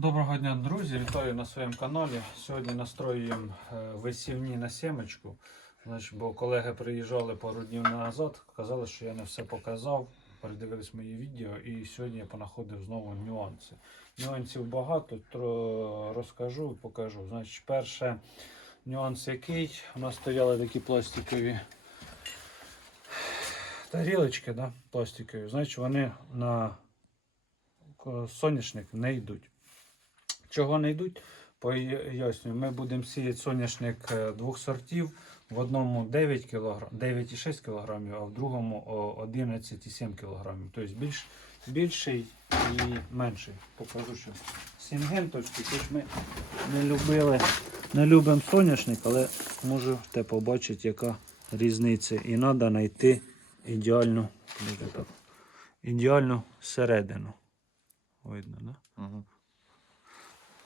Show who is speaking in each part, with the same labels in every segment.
Speaker 1: Доброго дня, друзі! Вітаю на своєму каналі. Сьогодні настроюємо е, висівні на сімечку. Значить, бо колеги приїжджали пару днів назад, казали, що я не все показав, передивились мої відео, і сьогодні я понаходив знову нюанси. Нюансів багато, розкажу і покажу. Значить, перше нюанс який. У нас стояли такі пластикові тарілочки, да? пластикові. Значить, вони на соняшник не йдуть. Чого не йдуть? Пояснюю, ми будемо сіяти соняшник е, двох сортів. В одному 9 кг, 9,6 кг, а в другому 11,7 кг. Тобто більш, більший і менший. Покажу, що сінгентовський, хоч ми не любили, не любимо соняшник, але можете побачити, яка різниця. І треба знайти ідеальну, ідеальну середину. Видно? Да?
Speaker 2: Угу.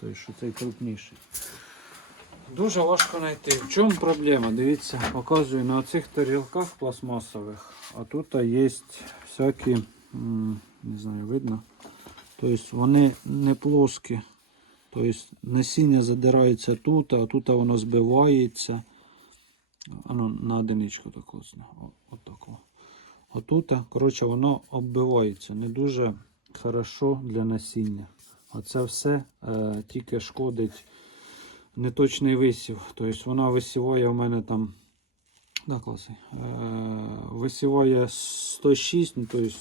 Speaker 1: Тобто, що цей крупніший. Дуже важко знайти. В чому проблема? Дивіться, показую на цих тарілках пластмасових, а тут є всякі, не знаю, видно. Тобто вони не плоскі. Тобто насіння задирається тут, а тут воно збивається. Ану, на одиничку так ось. Отако. Отут, коротше, воно оббивається. Не дуже хорошо для насіння. Оце все е, тільки шкодить неточний висів. Тобто вона висіває у мене там. Да, класи. Е, висіває 106, ну, тобто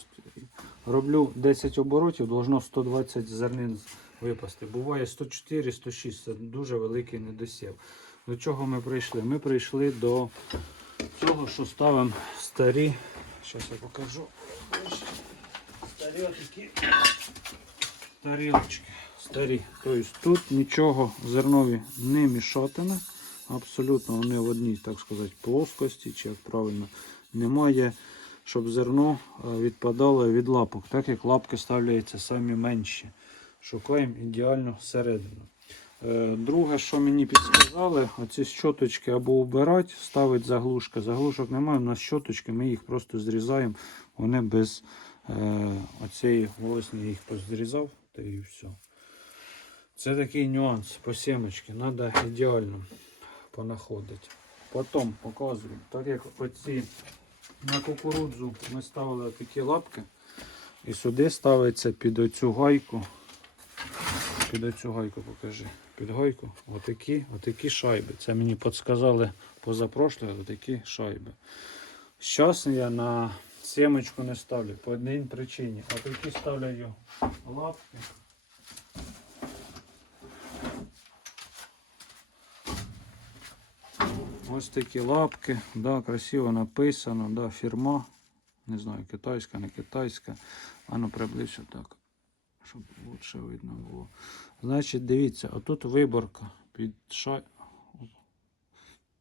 Speaker 1: роблю 10 оборотів, должно 120 зернин випасти. Буває 104, 106, це дуже великий недосів. До чого ми прийшли? Ми прийшли до цього, що ставимо старі. Зараз я покажу. Старі отакі тарілочки старі. Тобто тут нічого зернові не мішатиме. Абсолютно вони в одній, так сказати, плоскості, чи як правильно, немає, щоб зерно е, відпадало від лапок, так як лапки ставляються самі менші. Шукаємо ідеальну середину. Е, Друге, що мені підсказали, оці щоточки або убирати, ставить заглушка. Заглушок немає, у нас щоточки, ми їх просто зрізаємо, вони без е, оцієї волосні їх позрізав, та і все. Це такий нюанс по сімочці, треба ідеально понаходити. Потім показую, так як оці на кукурудзу ми ставили такі лапки, і сюди ставиться під оцю гайку. Під оцю гайку покажи. Під гайку отакі, отакі шайби. Це мені підсказали позапрошле, отакі шайби. Зараз я на сімочку не ставлю по одній причині. Отакі ставлю лапки. Ось такі лапки, да, красиво написано, да, фірма. Не знаю, китайська, не китайська. А ну приблизь так, щоб лучше видно було. Значить, дивіться, отут виборка під, шай...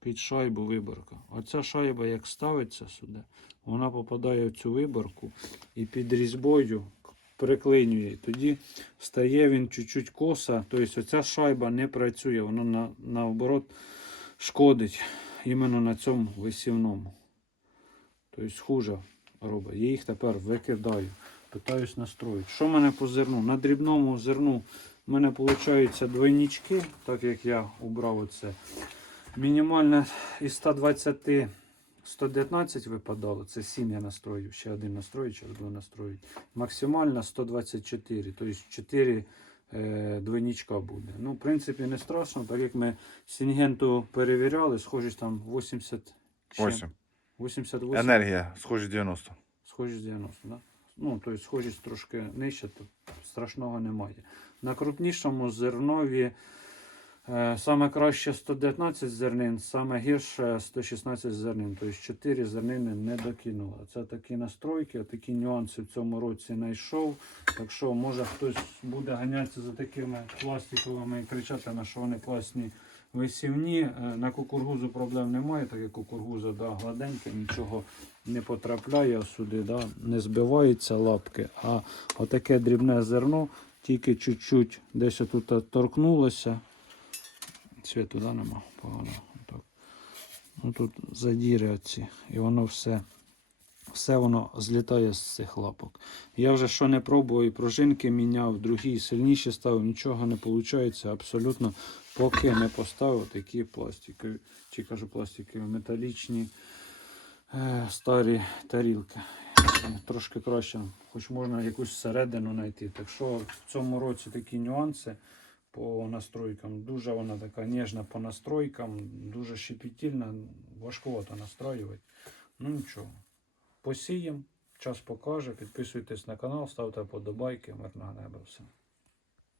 Speaker 1: під шайбу виборка. Оця шайба, як ставиться сюди, вона попадає в цю виборку і під різьбою приклинює. Тоді стає він чуть-чуть коса. Тобто оця шайба не працює, вона на, наоборот шкодить іменно на цьому висівному. Тобто хуже робить. Я їх тепер викидаю. Питаюсь настроїти. Що в мене по зерну? На дрібному зерну в мене виходить двойнички, так як я убрав оце. Мінімально із 120 119 випадало. Це 7 я настроїв. Ще один настрою, зараз буду настроїти. Максимально 124. Тобто 4 е, двойничка буде. Ну, в принципі, не страшно, так як ми Сінгенту перевіряли, схожість там 80. чим?
Speaker 2: 8.
Speaker 1: 88.
Speaker 2: Енергія, схожі 90.
Speaker 1: Схожість 90, да? Ну, тобто схожість трошки нижче, то страшного немає. На крупнішому зернові саме краще 119 зернин, саме гірше 116 зернин. Тобто 4 зернини не докинуло. Це такі настройки, такі нюанси в цьому році знайшов. Так що може хтось буде ганятися за такими пластиковими і кричати, на що вони класні висівні. Е, На кукургузу проблем немає, так як кукургуза да, гладенька, нічого не потрапляє сюди, да, не збиваються лапки. А отаке дрібне зерно тільки чуть-чуть десь тут торкнулося. Цвіту да, нема погано. Отак. Ну, тут задіри оці, і воно все все воно злітає з цих лапок. Я вже що не пробував, і пружинки міняв, другі сильніші ставив, нічого не виходить абсолютно, поки не поставив такі пластикові, чи кажу пластикові, металічні е, старі тарілки. Трошки краще, хоч можна якусь всередину знайти. Так що в цьому році такі нюанси по настройкам. Дуже вона така ніжна по настройкам, дуже щепетільна, важкувато настроювати. Ну нічого. Посіємо, час покаже. Підписуйтесь на канал, ставте подобайки, мирного неба. Все.